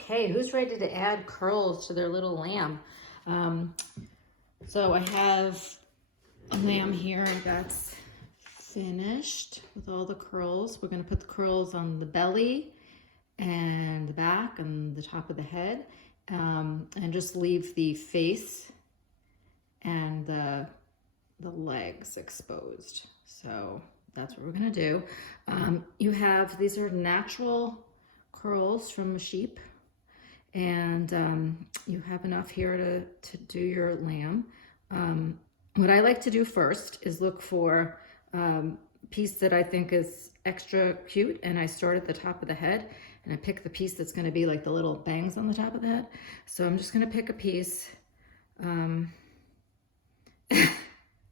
Okay, who's ready to add curls to their little lamb? So I have a lamb here and that's finished with all the curls. We're gonna put the curls on the belly and the back and the top of the head, and just leave the face and the legs exposed. So that's what we're gonna do. These are natural curls from a sheep, and you have enough here to do your lamb. What I like to do first is look for a piece that I think is extra cute, and I start at the top of the head and I pick the piece that's going to be like the little bangs on the top of the head. So I'm just going to pick a piece.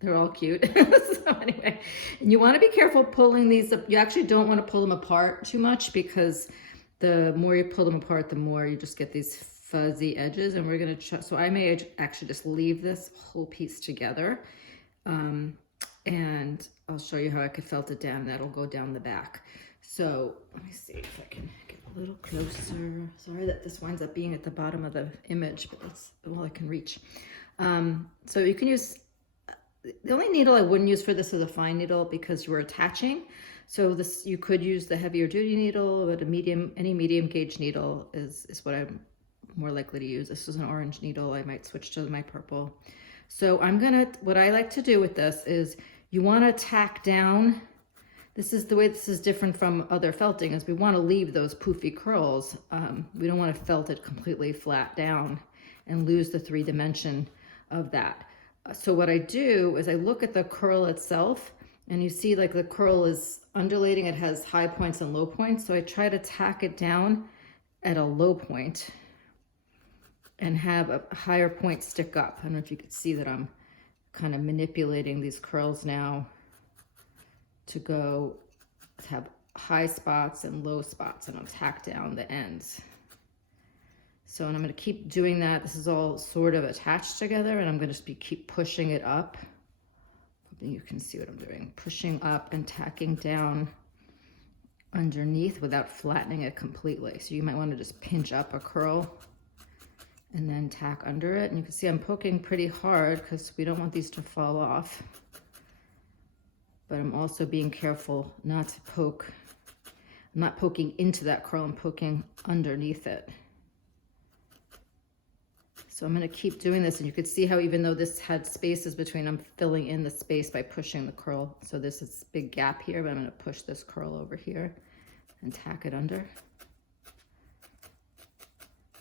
They're all cute. So anyway, and you want to be careful pulling these up. You actually don't want to pull them apart too much, because the more you pull them apart, the more you just get these fuzzy edges. And we're going to so I may actually just leave this whole piece together, and I'll show you how I could felt it down. That'll go down the back. So let me see if I can get a little closer. Sorry that this winds up being at the bottom of the image, but that's all I can reach. So you can use, the only needle I wouldn't use for this is a fine needle, because you're attaching. So this, you could use the heavier duty needle, but any medium gauge needle is what I'm more likely to use. This is an orange needle. I might switch to my purple. So what I like to do with this is, you want to tack down. This is the way this is different from other felting, is we want to leave those poofy curls. We don't want to felt it completely flat down and lose the 3-dimension of that. So what I do is I look at the curl itself, and you see like the curl is undulating. It has high points and low points. So I try to tack it down at a low point and have a higher point stick up. I don't know if you could see that I'm kind of manipulating these curls now to have high spots and low spots, and I'll tack down the ends. So, and I'm going to keep doing that. This is all sort of attached together, and I'm going to just keep pushing it up. Hoping you can see what I'm doing. Pushing up and tacking down underneath without flattening it completely. So you might want to just pinch up a curl and then tack under it. And you can see I'm poking pretty hard because we don't want these to fall off. But I'm also being careful not to poke. I'm not poking into that curl, I'm poking underneath it. So I'm going to keep doing this, and you can see how even though this had spaces between, I'm filling in the space by pushing the curl. So this is a big gap here, but I'm going to push this curl over here and tack it under.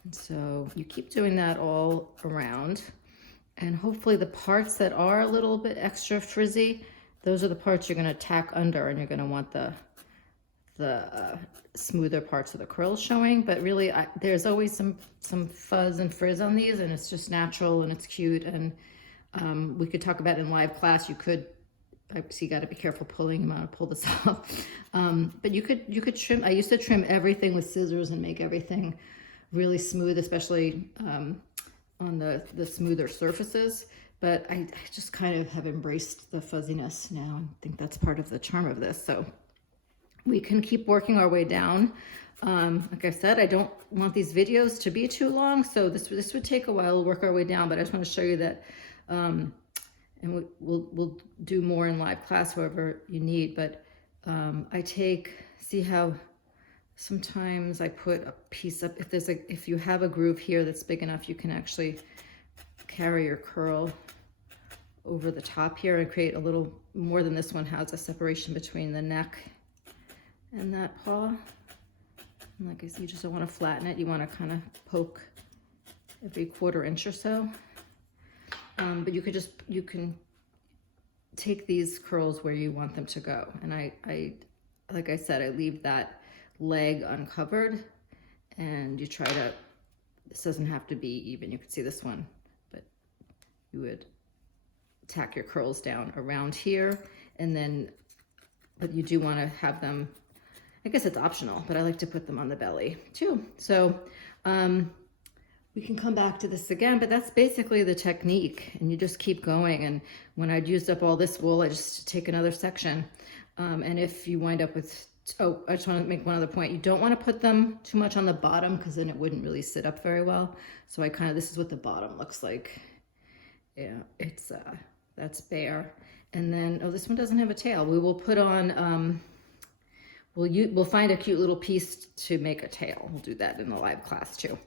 And so you keep doing that all around, and hopefully the parts that are a little bit extra frizzy, those are the parts you're going to tack under, and you're going to want the smoother parts of the curls showing. But really, there's always some fuzz and frizz on these, and it's just natural and it's cute. And we could talk about it in live class. You could, so you got to be careful pulling. You want to pull this off. But you could trim. I used to trim everything with scissors and make everything really smooth, especially on the smoother surfaces. But I just kind of have embraced the fuzziness now. I think that's part of the charm of this. So we can keep working our way down. Like I said, I don't want these videos to be too long, so this would take a while. We'll work our way down, but I just want to show you that, and we'll do more in live class, however you need. But see how sometimes I put a piece up. If you have a groove here that's big enough, you can actually carry your curl over the top here and create a little more than this one has, a separation between the neck and that paw. And like I said, you just don't want to flatten it. You want to kind of poke every 1/4 inch or so. But you can take these curls where you want them to go. And I like I said, I leave that leg uncovered, and you try to, this doesn't have to be even. You can see this one, but you would tack your curls down around here, and then, but you do want to have them, I guess it's optional, but I like to put them on the belly too. So we can come back to this again, but that's basically the technique, and you just keep going. And when I'd used up all this wool, I just take another section. And if you wind up with Oh, I just want to make one other point. You don't want to put them too much on the bottom because then it wouldn't really sit up very well. So I kind of, this is what the bottom looks like. Yeah, it's, that's bare. And then, oh, this one doesn't have a tail. We will put on, we'll find a cute little piece to make a tail. We'll do that in the live class too.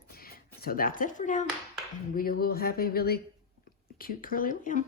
So that's it for now. And we will have a really cute curly lamb.